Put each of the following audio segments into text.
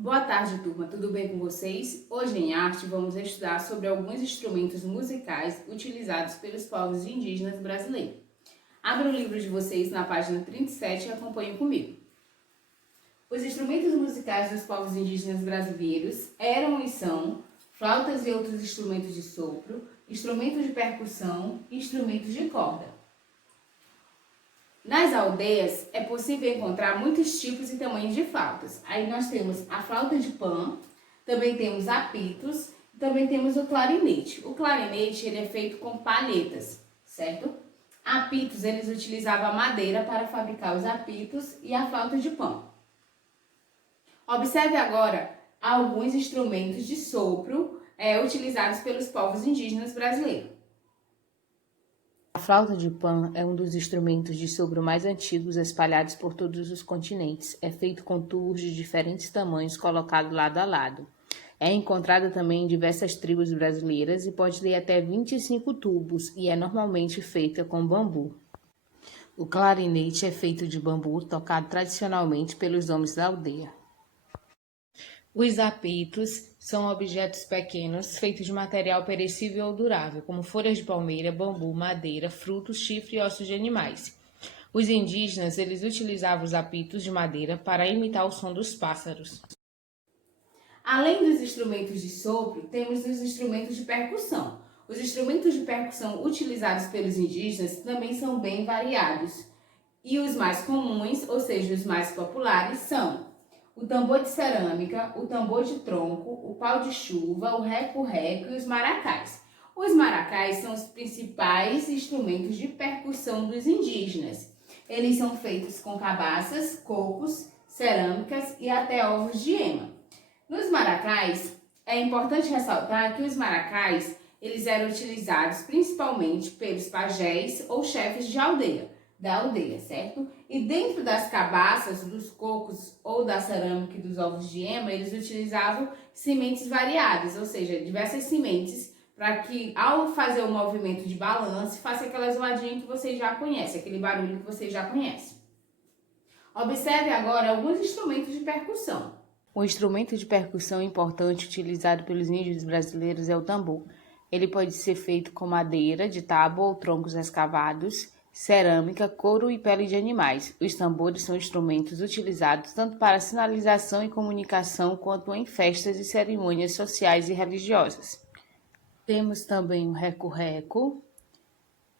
Boa tarde, turma. Tudo bem com vocês? Hoje em arte vamos estudar sobre alguns instrumentos musicais utilizados pelos povos indígenas brasileiros. Abra o livro de vocês na página 37 e acompanhem comigo. Os instrumentos musicais dos povos indígenas brasileiros eram e são flautas e outros instrumentos de sopro, instrumentos de percussão e instrumentos de corda. Nas aldeias é possível encontrar muitos tipos e tamanhos de flautas. Aí nós temos a flauta de pan, também temos apitos, também temos o clarinete. O clarinete ele é feito com palhetas, certo? Apitos eles utilizavam a madeira para fabricar os apitos e a flauta de pan. Observe agora alguns instrumentos de sopro utilizados pelos povos indígenas brasileiros. A flauta de pan é um dos instrumentos de sopro mais antigos espalhados por todos os continentes. É feito com tubos de diferentes tamanhos colocados lado a lado. É encontrada também em diversas tribos brasileiras e pode ter até 25 tubos e é normalmente feita com bambu. O clarinete é feito de bambu, tocado tradicionalmente pelos homens da aldeia. Os apitos são objetos pequenos feitos de material perecível ou durável, como folhas de palmeira, bambu, madeira, frutos, chifre e ossos de animais. Os indígenas eles utilizavam os apitos de madeira para imitar o som dos pássaros. Além dos instrumentos de sopro, temos os instrumentos de percussão. Os instrumentos de percussão utilizados pelos indígenas também são bem variados. E os mais comuns, ou seja, os mais populares, são o tambor de cerâmica, o tambor de tronco, o pau de chuva, o reco-reco e os maracás. Os maracás são os principais instrumentos de percussão dos indígenas. Eles são feitos com cabaças, cocos, cerâmicas e até ovos de ema. Nos maracás, é importante ressaltar que os maracás eles eram utilizados principalmente pelos pajés ou chefes da aldeia, certo? E dentro das cabaças, dos cocos ou da cerâmica e dos ovos de ema, eles utilizavam sementes variadas, ou seja, diversas sementes, para que ao fazer o movimento de balanço, faça aquela zoadinha que vocês já conhecem, aquele barulho que vocês já conhecem. Observe agora alguns instrumentos de percussão. O instrumento de percussão importante utilizado pelos índios brasileiros é o tambor. Ele pode ser feito com madeira, de tábua ou troncos escavados, cerâmica, couro e pele de animais. Os tambores são instrumentos utilizados tanto para sinalização e comunicação quanto em festas e cerimônias sociais e religiosas. Temos também o reco-reco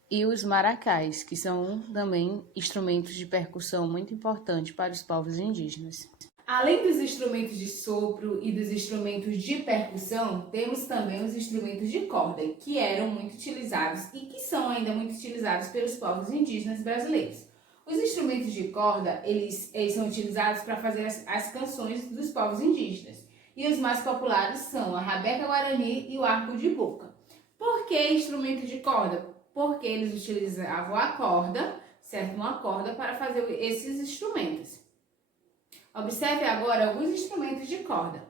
e os maracás, que são também instrumentos de percussão muito importantes para os povos indígenas. Além dos instrumentos de sopro e dos instrumentos de percussão, temos também os instrumentos de corda, que eram muito utilizados e que são ainda muito utilizados pelos povos indígenas brasileiros. Os instrumentos de corda, eles são utilizados para fazer as canções dos povos indígenas. E os mais populares são a rabeca guarani e o arco de boca. Por que instrumento de corda? Porque eles utilizavam a corda, certo? Uma corda para fazer esses instrumentos. Observe agora alguns instrumentos de corda.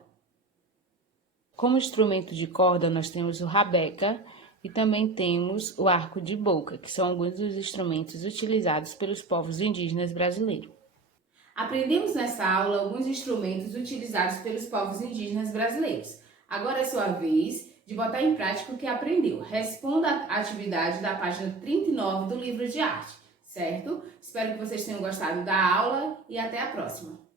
Como instrumento de corda, nós temos o rabeca e também temos o arco de boca, que são alguns dos instrumentos utilizados pelos povos indígenas brasileiros. Aprendemos nessa aula alguns instrumentos utilizados pelos povos indígenas brasileiros. Agora é sua vez de botar em prática o que aprendeu. Responda a atividade da página 39 do livro de arte, certo? Espero que vocês tenham gostado da aula e até a próxima.